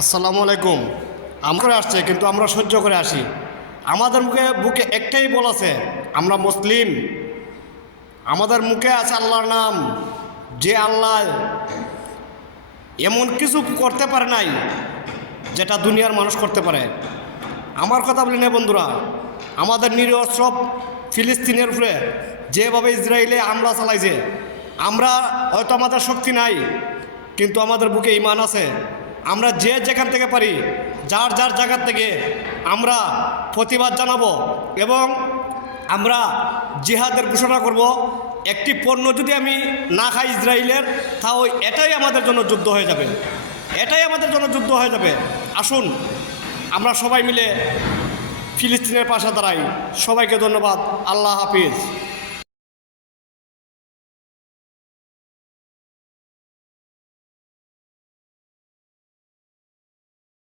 আসসালামু আলাইকুম। আমরা আসছে কিন্তু আমরা সহ্য করে আসি। আমাদের বুকে একটাই বল আছে, আমরা মুসলিম। আমাদের মুখে আছে আল্লাহর নাম, যে আল্লাহ এমন কিছু করতে পারে নাই যেটা দুনিয়ার মানুষ করতে পারে। আমার কথা বলি না বন্ধুরা, আমাদের নিরীহ সব ফিলিস্তিনের উপরে যেভাবে ইসরায়েলে হামলা চালাইছে, আমরা হয়তো আমাদের শক্তি নাই, কিন্তু আমাদের বুকে ঈমান আছে। আমরা যে যেখান থেকে পারি, যার যার জায়গার থেকে আমরা প্রতিবাদ জানাবো এবং আমরা জিহাদের ঘোষণা করব। একটি পণ্য যদি আমি না খাই ইসরায়েলের, তাও এটাই আমাদের জন্য যুদ্ধ হয়ে যাবে, এটাই আমাদের জন্য যুদ্ধ হয়ে যাবে। আসুন আমরা সবাই মিলে ফিলিস্তিনের পাশে দাঁড়াই। সবাইকে ধন্যবাদ। আল্লাহ হাফিজ।